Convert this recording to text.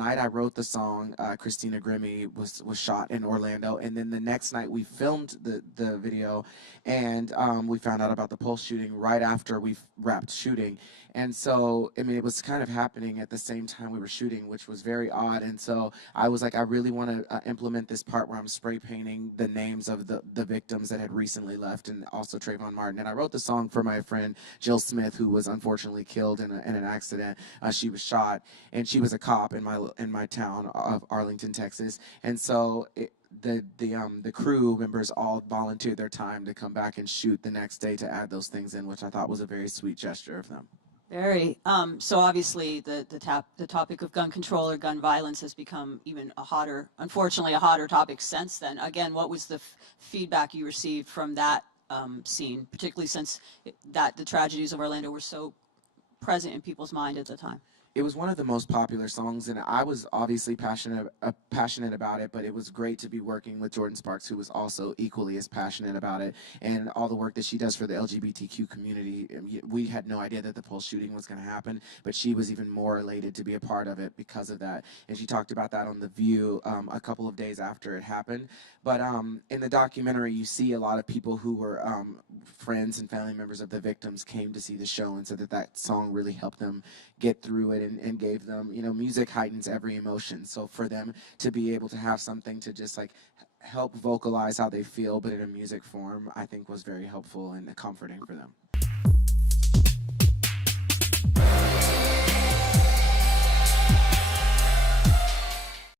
night I wrote the song, Christina Grimmie was shot in Orlando, and then the next night we filmed the video, and we found out about the Pulse shooting right after we wrapped shooting. And so, I mean, it was kind of happening at the same time we were shooting, which was very odd. And so I was like, I really want to implement this part where I'm spray painting the names of the victims that had recently left, and also Trayvon Martin. And I wrote the song for my friend Jill Smith, who was unfortunately killed in an accident. She was shot, and she was a cop in my town of Arlington, Texas. And so the crew members all volunteered their time to come back and shoot the next day to add those things in, which I thought was a very sweet gesture of them. Very. So obviously the topic of gun control or gun violence has become even unfortunately, a hotter topic since then. Again, what was the feedback you received from that scene, particularly since the tragedies of Orlando were so present in people's mind at the time? It was one of the most popular songs, and I was obviously passionate about it, but it was great to be working with Jordan Sparks, who was also equally as passionate about it, and all the work that she does for the LGBTQ community. We had no idea that the Pulse shooting was going to happen, but she was even more elated to be a part of it because of that, and she talked about that on The View a couple of days after it happened. But in the documentary, you see a lot of people who were friends and family members of the victims came to see the show and said that that song really helped them get through it, and gave them, music heightens every emotion. So for them to be able to have something to just like help vocalize how they feel, but in a music form, I think was very helpful and comforting for them.